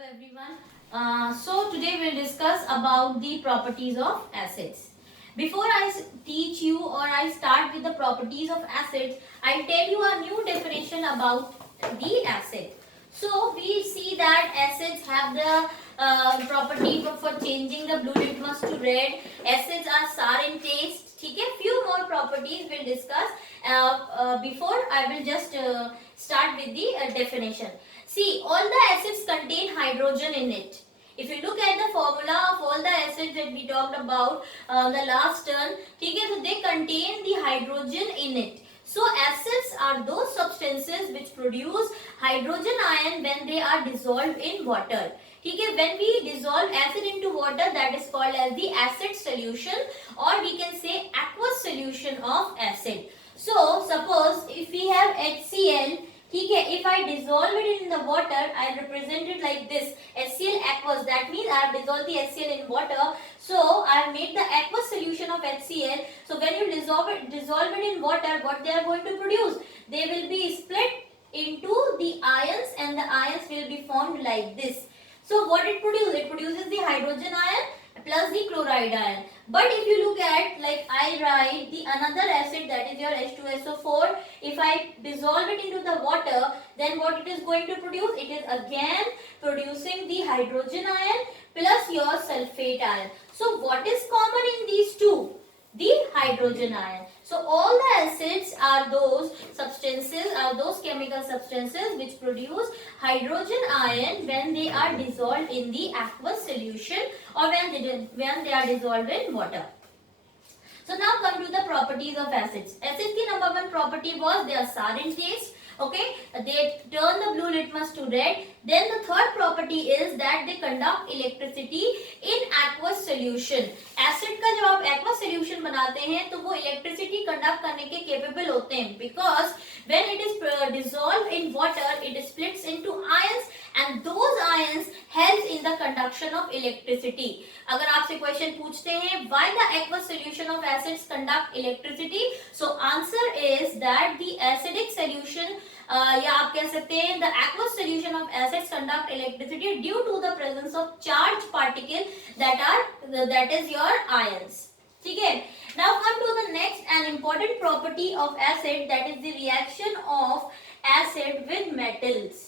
Hello everyone. So today we'll discuss about the properties of acids. Before I teach you or I start with the properties of acids, I'll tell you a new definition about the acid. So we see that acids have the property for changing the blue litmus to red. Acids are sour in taste. ठीक है, few more properties we'll discuss. Before I will just start with the definition. See, all the acids contain hydrogen in it. If you look at the formula of all the acids that we talked about the last turn, ठीक है, so they contain the hydrogen in it. So acids are those substances which produce hydrogen ion when they are dissolved in water. ठीक है, when we dissolve acid into water, that is called as the acid solution, or we can say aqueous solution of acid. So suppose if we have HCl, ठीक है, if I dissolve it in the water, I represent it like this, HCl aqueous. That means I have dissolved the HCl in water, so I have made the aqueous solution of HCl. So when you dissolve it in water, what they are going to produce? They will be split into the ions, and the ions will be formed like this. So what it produces? It produces the hydrogen ion plus the chloride ion. But if you look at, like I write the another acid, that is your H2SO4, if I dissolve it into the water, then what it is going to produce? It is again producing the hydrogen ion plus your sulfate ion. So what is common in these two? The hydrogen ion. So all the acids are those substances, are those chemical substances which produce hydrogen ion when they are dissolved in the aqueous solution, or when they are dissolved in water. So now come to the properties of acids. Acids की number one property was they are sour in taste. Okay, they turn the blue litmus to red. Then the third property is that they conduct electricity in aqueous solution. Acid का जब आप aqueous solution बनाते हैं तो वो electricity conduct करने के capable होते हैं, because when it is dissolved in water, it splits into ions, and those ions helps in the conduction of electricity. अगर आपसे क्वेश्चन पूछते हैं why the aqueous solution of acids conduct electricity, so answer is that the acidic solution या आप कह सकते हैं the aqueous solution of acids conduct electricity due to the presence of charged particle that is your ions. ठीक है, now come to the next and important property of acid, that is the reaction of acid with metals.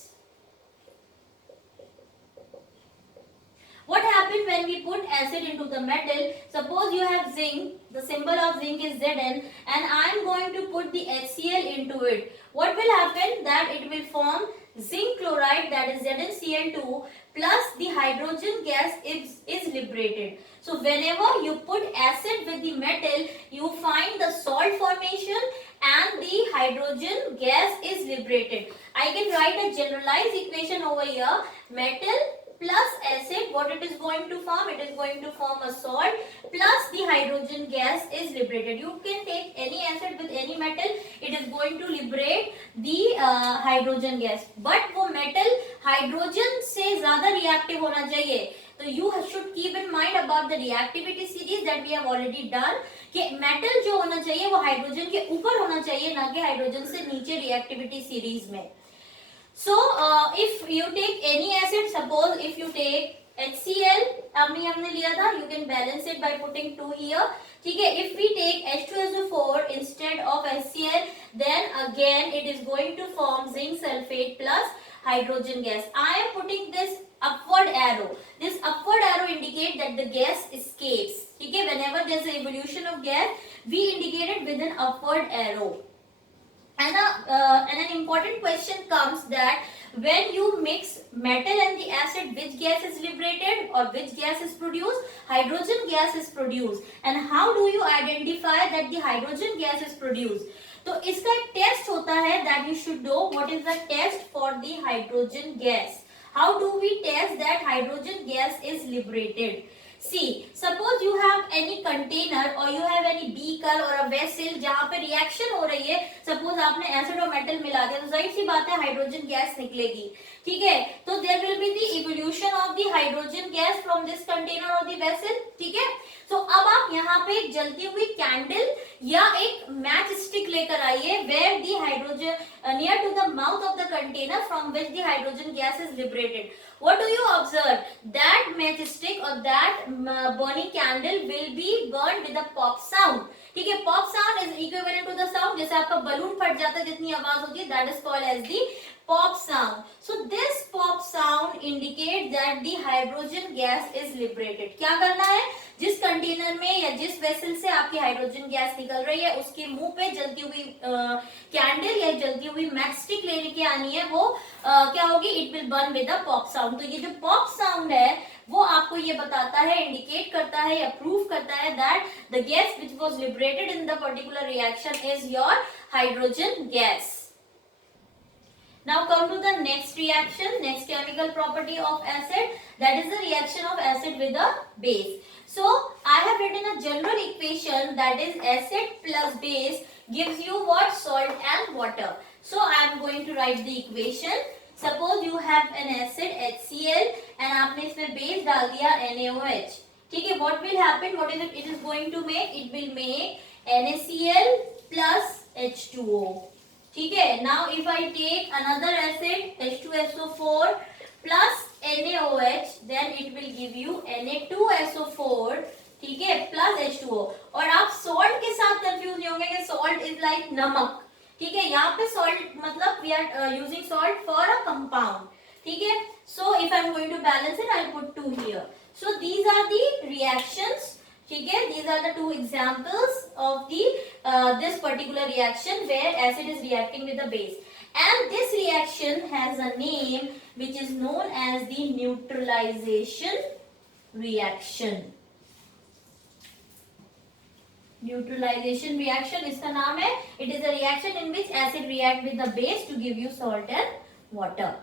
What happens when we put acid into the metal? Suppose you have zinc, the symbol of zinc is Zn, and I am going to put the HCl into it. What will happen? That it will form zinc chloride, that is ZnCl2, plus the hydrogen gas is liberated. So whenever you put acid with the metal, you find the salt formation and the hydrogen gas is liberated. I can write a generalized equation over here. Metal plus acid, what it is going to form? It is going to form a salt plus the hydrogen gas is liberated. You can take any acid with any metal, it is going to liberate the hydrogen gas. But वो metal hydrogen से ज़्यादा reactive होना चाहिए. So you should keep in mind about the reactivity series that we have already done, कि metal जो होना चाहिए वो hydrogen के ऊपर होना चाहिए, ना कि hydrogen से नीचे reactivity series में. So if you take any acid, suppose if you take HCl, हमने लिया था, you can balance it by putting 2 here. ठीक है, if we take H2SO4 instead of HCl, then again it is going to form zinc sulfate plus hydrogen gas. I am putting this upward arrow. This upward arrow indicates that the gas escapes. ठीक है, whenever there is an evolution of gas, we indicate it with an upward arrow. And an important question comes that when you mix metal and the acid, which gas is liberated or which gas is produced? Hydrogen gas is produced. And how do you identify that the hydrogen gas is produced? तो इसका एक test होता है, that you should know what is the test for the hydrogen gas. How do we test that hydrogen gas is liberated? See, suppose you have any container or you have any beaker or a vessel जहाँ पे reaction हो रही है, suppose आपने acid और metal मिला दिया, तो जाहिर सी बात है hydrogen gas निकलेगी. ठीक है, तो there will be the evolution of the hydrogen gas from this container or the vessel. ठीक है, तो अब आप यहाँ पे एक जलती हुई कैंडल या एक मैच स्टिक लेकर आइए, where the hydrogen near to the mouth of the container from which the hydrogen gas is liberated. what do you observe? That matchstick or that burning candle will be burned with a pop sound. ठीक है, pop sound is equivalent to the sound, जैसे आपका balloon फट जाता है जितनी आवाज होती है, that is called as the pop sound. So this pop sound indicates that the hydrogen gas is liberated. क्या करना है, जिस कंटेनर में या जिस वेसल से आपकी हाइड्रोजन गैस निकल रही है उसके मुंह पे जलती हुई कैंडल या जलती हुई मैचस्टिक लेने की आनी है, वो क्या होगी, it will burn with a pop sound. तो ये जो पॉप साउंड है वो आपको ये बताता है, इंडिकेट करता है या प्रूव करता है that the gas which was liberated in the particular reaction is your hydrogen gas. Now come to the next reaction, next chemical property of acid, that is the reaction of acid with a base. So I have written a general equation, that is acid plus base gives you what, salt and water. So I am going to write the equation. Suppose you have an acid HCl and आपने इसमें base डाल दिया NaOH. ठीक है, what will happen, what is it is going to make, it will make NaCl plus H2O. ठीक है, now if I take another acid H2SO4 plus NaOH, then it will give you Na2SO4, ठीक है, plus H2O. और आप salt के साथ confuse नहीं होंगे कि salt is like नमक. ठीक है, यहाँ पे salt मतलब we are using salt for a compound. ठीक है, so if I am going to balance it, I will put 2 here. So these are the reactions. ठीक है, these are the two examples of the this particular reaction where acid is reacting with the base, and this reaction has a name which is known as the neutralization reaction. Neutralization reaction इसका नाम है. It is a reaction in which acid react with the base to give you salt and water.